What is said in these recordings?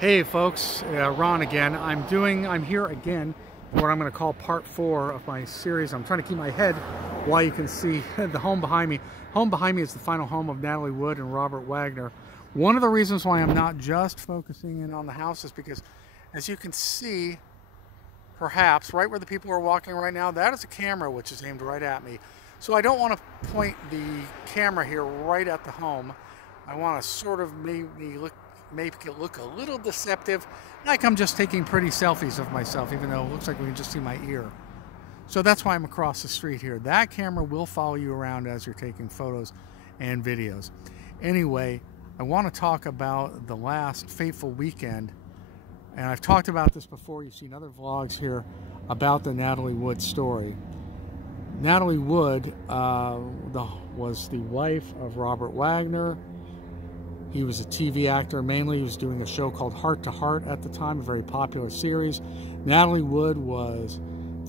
Hey folks, Ron again. I'm here again for what I'm going to call part 4 of my series. I'm trying to keep my head while you can see the home behind me. Home behind me is the final home of Natalie Wood and Robert Wagner. One of the reasons why I'm not just focusing in on the house is because, as you can see, perhaps right where the people are walking right now, that is a camera which is aimed right at me. So I don't want to point the camera here right at the home. I want to sort of make it look a little deceptive, like I'm just taking pretty selfies of myself, even though it looks like we can just see my ear. So that's why I'm across the street here. That camera will follow you around as you're taking photos and videos. Anyway, I want to talk about the last fateful weekend, and I've talked about this before. You've seen other vlogs here about the Natalie Wood story. Natalie Wood was the wife of Robert Wagner. He was a TV actor. Mainly, he was doing a show called Heart to Heart at the time, a very popular series. Natalie Wood was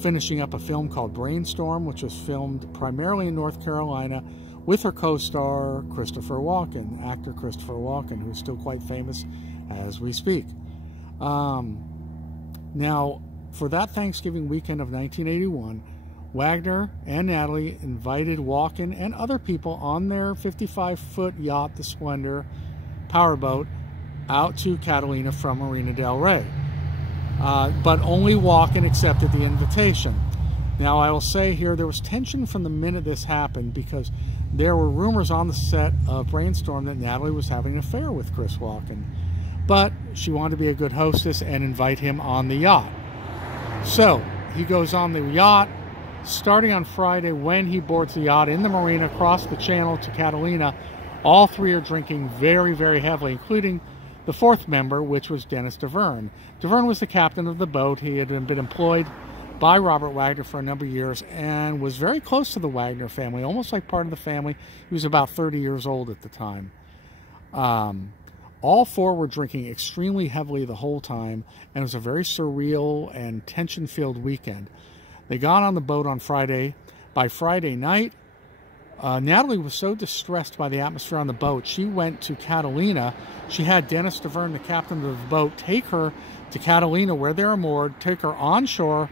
finishing up a film called Brainstorm, which was filmed primarily in North Carolina with her co-star Christopher Walken, actor Christopher Walken, who's still quite famous as we speak. Now, for that Thanksgiving weekend of 1981, Wagner and Natalie invited Walken and other people on their 55-foot yacht, the Splendor powerboat, out to Catalina from Marina del Rey. But only Walken accepted the invitation. Now, I will say here, there was tension from the minute this happened, because there were rumors on the set of Brainstorm that Natalie was having an affair with Chris Walken. But she wanted to be a good hostess and invite him on the yacht. So, he goes on the yacht. Starting on Friday, when he boards the yacht in the marina across the channel to Catalina, all three are drinking very, very heavily, including the fourth member, which was Dennis DeVerne. DeVerne was the captain of the boat. He had been employed by Robert Wagner for a number of years and was very close to the Wagner family, almost like part of the family. He was about 30 years old at the time. All four were drinking extremely heavily the whole time, and it was a very surreal and tension-filled weekend. They got on the boat on Friday. By Friday night, Natalie was so distressed by the atmosphere on the boat, she went to Catalina. She had Dennis DeVerne, the captain of the boat, take her to Catalina where they were moored, take her on shore,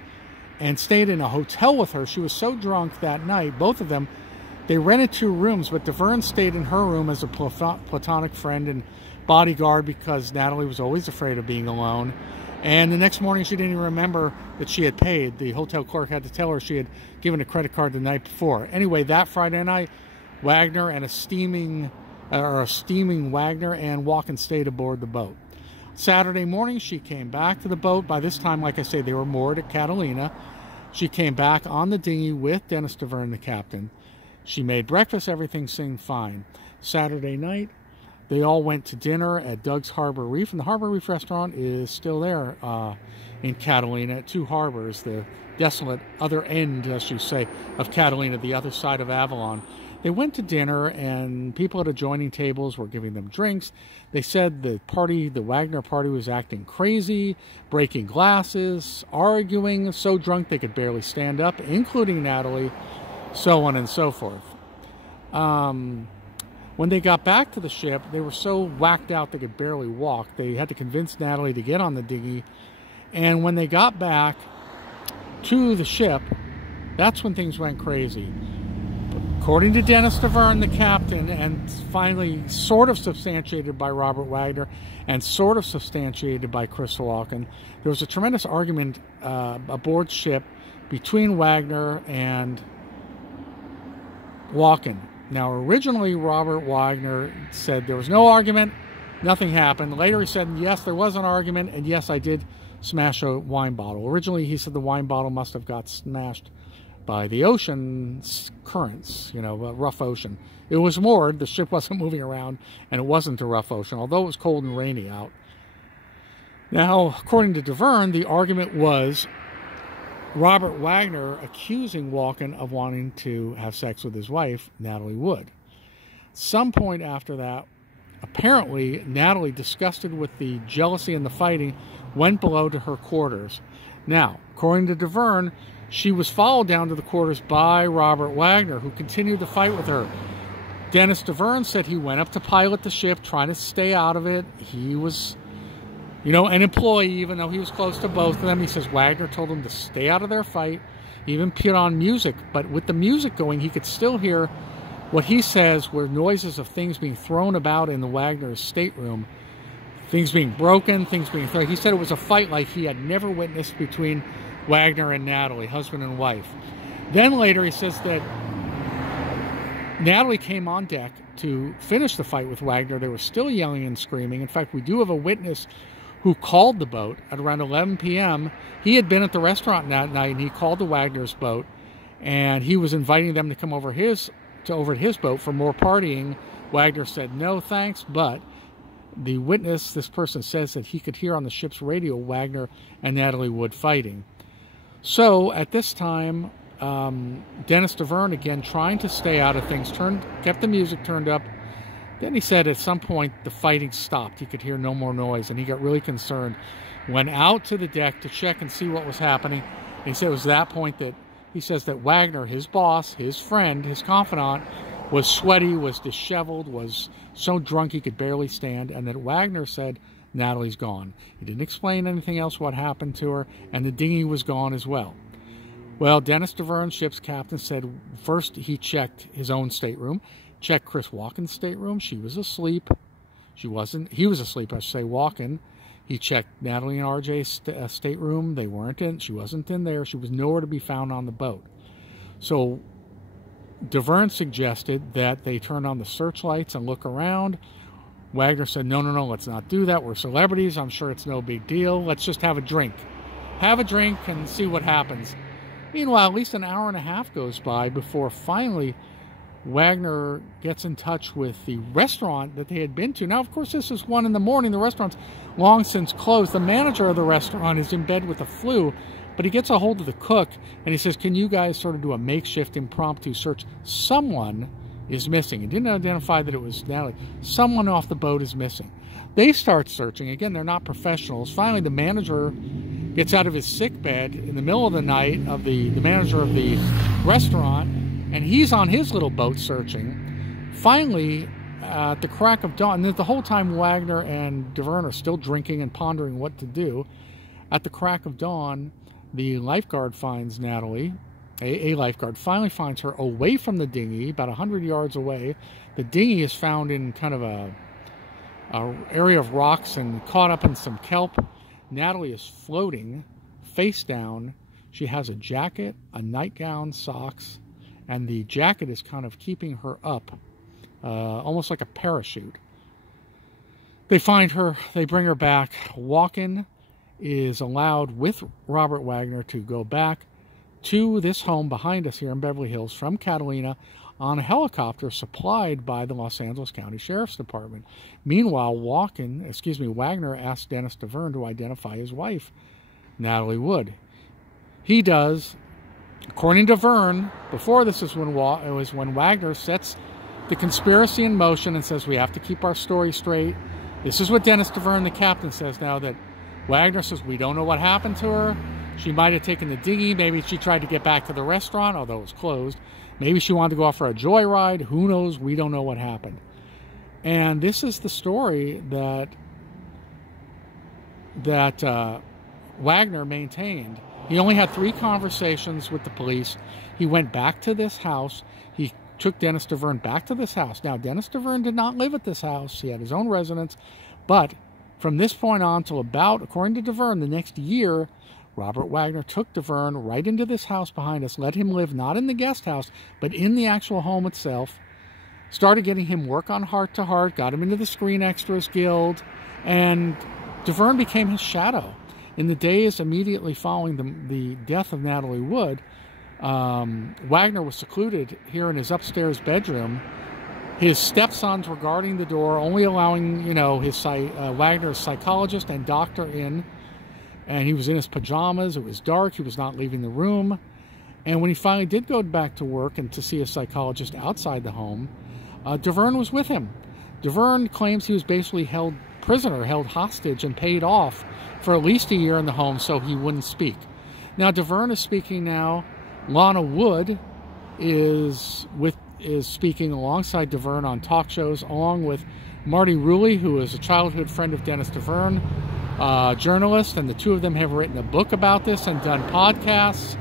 and stayed in a hotel with her. She was so drunk that night, both of them, they rented 2 rooms, but DeVerne stayed in her room as a platonic friend and bodyguard, because Natalie was always afraid of being alone. And the next morning, she didn't even remember that she had paid. The hotel clerk had to tell her she had given a credit card the night before. Anyway, that Friday night, Wagner and a steaming Wagner and Walken stayed aboard the boat. Saturday morning, she came back to the boat. By this time, like I say, they were moored at Catalina. She came back on the dinghy with Dennis DeVerne, the captain. She made breakfast. Everything seemed fine. Saturday night, they all went to dinner at Doug's Harbor Reef, and the Harbor Reef restaurant is still there in Catalina at 2 Harbors, the desolate other end, as you say, of Catalina, the other side of Avalon. They went to dinner, and people at adjoining tables were giving them drinks. They said the Wagner party, was acting crazy, breaking glasses, arguing, so drunk they could barely stand up, including Natalie, so on and so forth. When they got back to the ship, they were so whacked out they could barely walk. They had to convince Natalie to get on the dinghy. And when they got back to the ship, that's when things went crazy. According to Dennis DeVerne, the captain, and finally sort of substantiated by Robert Wagner and sort of substantiated by Chris Walken, there was a tremendous argument aboard ship between Wagner and Walken. Now, originally, Robert Wagner said there was no argument, nothing happened. Later, he said, yes, there was an argument, and yes, I did smash a wine bottle. Originally, he said the wine bottle must have got smashed by the ocean's currents, a rough ocean. It was moored, the ship wasn't moving around, and it wasn't a rough ocean, although it was cold and rainy out. Now, according to DeVerne, the argument was Robert Wagner accusing Walken of wanting to have sex with his wife, Natalie Wood. Some point after that, apparently, Natalie, disgusted with the jealousy and the fighting, went below to her quarters. Now, according to DeVerne, she was followed down to the quarters by Robert Wagner, who continued to fight with her. Dennis DeVerne said he went up to pilot the ship, trying to stay out of it. He was You know, an employee, even though he was close to both of them. He says Wagner told him to stay out of their fight. He even put on music, but with the music going, he could still hear what he says were noises of things being thrown about in the Wagner's stateroom. Things being broken, things being thrown. He said it was a fight like he had never witnessed between Wagner and Natalie, husband and wife. Then later he says that Natalie came on deck to finish the fight with Wagner. They were still yelling and screaming. In fact, we do have a witness who called the boat at around 11 p.m. He had been at the restaurant that night, and he called the Wagner's boat, and he was inviting them to come over at his boat for more partying. Wagner said no thanks, but the witness, this person, says that he could hear on the ship's radio Wagner and Natalie Wood fighting. So at this time, Dennis DeVerne, again trying to stay out of things, kept the music turned up. Then he said at some point the fighting stopped. He could hear no more noise, and he got really concerned. Went out to the deck to check and see what was happening. And he said it was that point that he says that Wagner, his boss, his friend, his confidant, was sweaty, was disheveled, was so drunk he could barely stand, and that Wagner said, Natalie's gone. He didn't explain anything else what happened to her, and the dinghy was gone as well. Well, Dennis DeVerne, ship's captain, said first he checked his own stateroom, checked Chris Walken's stateroom. She was asleep. He was asleep, I should say, Walken. He checked Natalie and RJ's stateroom. They weren't in. She wasn't in there. She was nowhere to be found on the boat. So DeVerne suggested that they turn on the searchlights and look around. Wagner said, no, let's not do that. We're celebrities. I'm sure it's no big deal. Let's just have a drink. Have a drink and see what happens. Meanwhile, at least an hour and a half goes by before finally Wagner gets in touch with the restaurant that they had been to. Now, of course, this is 1 in the morning. The restaurant's long since closed. The manager of the restaurant is in bed with the flu, but he gets a hold of the cook, and he says, can you guys sort of do a makeshift impromptu search? Someone is missing. He didn't identify that it was Natalie. Someone off the boat is missing. They start searching. Again, they're not professionals. Finally, the manager gets out of his sick bed in the middle of the night, of the manager of the restaurant, and he's on his little boat searching. Finally, at the crack of dawn, and the whole time Wagner and DeVerne are still drinking and pondering what to do. At the crack of dawn, the lifeguard finds Natalie. A lifeguard finally finds her away from the dinghy, about 100 yards away. The dinghy is found in kind of a area of rocks and caught up in some kelp. Natalie is floating, face down. She has a jacket, a nightgown, socks, and the jacket is kind of keeping her up, almost like a parachute. They find her, they bring her back. Walken is allowed with Robert Wagner to go back to this home behind us here in Beverly Hills from Catalina on a helicopter supplied by the Los Angeles County Sheriff's Department. Meanwhile, Wagner asked Dennis DeVerne to identify his wife, Natalie Wood. He does. According to DeVerne, before this is when Wagner sets the conspiracy in motion and says we have to keep our story straight. This is what Dennis DeVerne, the captain, says now, that Wagner says we don't know what happened to her. She might have taken the dinghy. Maybe she tried to get back to the restaurant, although it was closed. Maybe she wanted to go off for a joyride. Who knows? We don't know what happened. And this is the story that Wagner maintained. He only had 3 conversations with the police. He went back to this house. He took Dennis DeVerne back to this house. Now, Dennis DeVerne did not live at this house. He had his own residence. But from this point on till about, according to DeVerne, the next year, Robert Wagner took DeVerne right into this house behind us, let him live not in the guest house, but in the actual home itself, started getting him work on Heart to Heart, got him into the Screen Extras Guild, and DeVerne became his shadow. In the days immediately following the death of Natalie Wood, Wagner was secluded here in his upstairs bedroom. His stepsons were guarding the door, only allowing, Wagner's psychologist and doctor in. And he was in his pajamas. It was dark. He was not leaving the room. And when he finally did go back to work and to see a psychologist outside the home, DeVerne was with him. DeVerne claims he was basically held prisoner, held hostage, and paid off for at least a year in the home so he wouldn't speak. Now, DeVerne is speaking now. Lana Wood is speaking alongside DeVerne on talk shows, along with Marty Rulli, who is a childhood friend of Dennis DeVerne. journalist, and the two of them have written a book about this and done podcasts.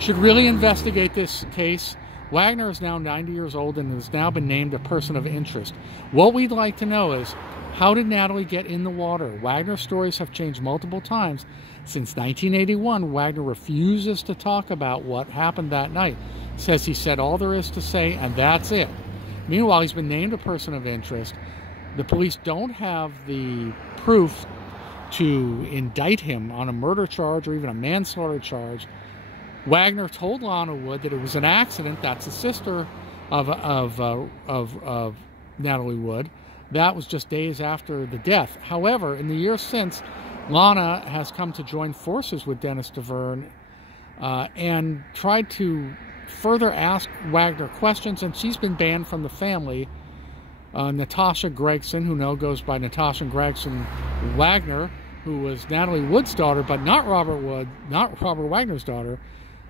Should really investigate this case. Wagner is now 90 years old and has now been named a person of interest. What we'd like to know is, how did Natalie get in the water? Wagner's stories have changed multiple times. Since 1981, Wagner refuses to talk about what happened that night. Says he said all there is to say, and that's it. Meanwhile, he's been named a person of interest. The police don't have the proof to indict him on a murder charge or even a manslaughter charge. Wagner told Lana Wood that it was an accident. That's the sister of Natalie Wood. That was just days after the death. However, in the years since, Lana has come to join forces with Dennis DeVerne and tried to further ask Wagner questions, and she's been banned from the family. Natasha Gregson, who now goes by Natasha Gregson Wagner, who was Natalie Wood's daughter, but not Robert Wagner's daughter,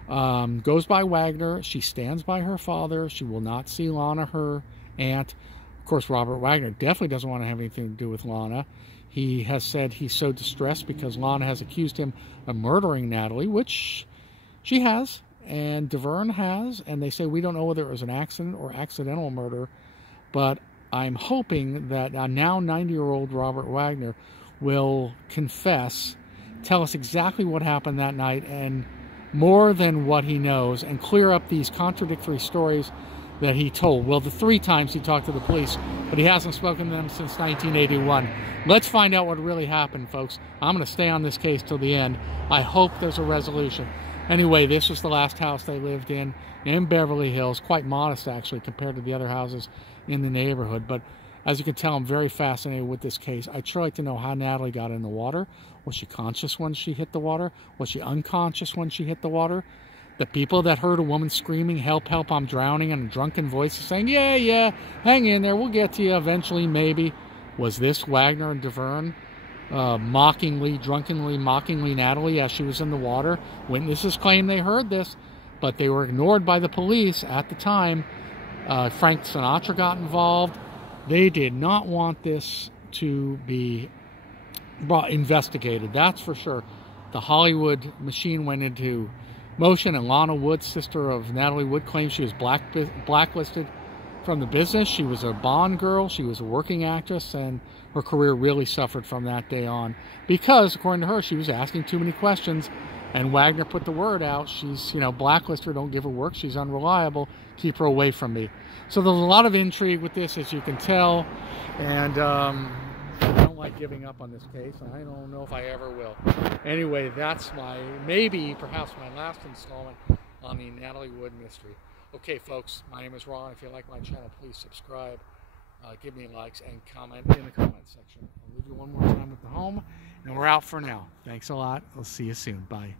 goes by Wagner. She stands by her father. She will not see Lana, her aunt. Of course, Robert Wagner definitely doesn't want to have anything to do with Lana. He has said he's so distressed because Lana has accused him of murdering Natalie, which she has, and DeVerne has, and they say we don't know whether it was an accident or accidental murder, but I'm hoping that now 90-year-old Robert Wagner will confess, tell us exactly what happened that night and more than what he knows, and clear up these contradictory stories that he told. Well, the 3 times he talked to the police, but he hasn't spoken to them since 1981. Let's find out what really happened, folks. I'm going to stay on this case till the end. I hope there's a resolution. Anyway, this was the last house they lived in Beverly Hills. Quite modest, actually, compared to the other houses in the neighborhood. But as you can tell, I'm very fascinated with this case. I'd sure like to know how Natalie got in the water. Was she conscious when she hit the water? Was she unconscious when she hit the water? The people that heard a woman screaming, "Help, help, I'm drowning," and a drunken voice saying, "Yeah, yeah, hang in there, we'll get to you eventually, maybe." Was this Wagner and DeVerne drunkenly mockingly Natalie as she was in the water? Witnesses claim they heard this, but they were ignored by the police at the time. Frank Sinatra got involved. They did not want this to be investigated, that's for sure. The Hollywood machine went into motion, and Lana Wood, sister of Natalie Wood, claims she was blacklisted from the business. She was a Bond girl, she was a working actress, and her career really suffered from that day on because, according to her, she was asking too many questions, and Wagner put the word out. She's, blacklisted her, don't give her work, she's unreliable, keep her away from me. So there's a lot of intrigue with this, as you can tell, and I don't like giving up on this case, and I don't know if I ever will. Anyway, that's perhaps my last installment on the Natalie Wood mystery. Okay, folks, my name is Ron. If you like my channel, please subscribe, give me likes, and comment in the comment section. I'll leave you one more time with the home, and we're out for now. Thanks a lot. I'll see you soon. Bye.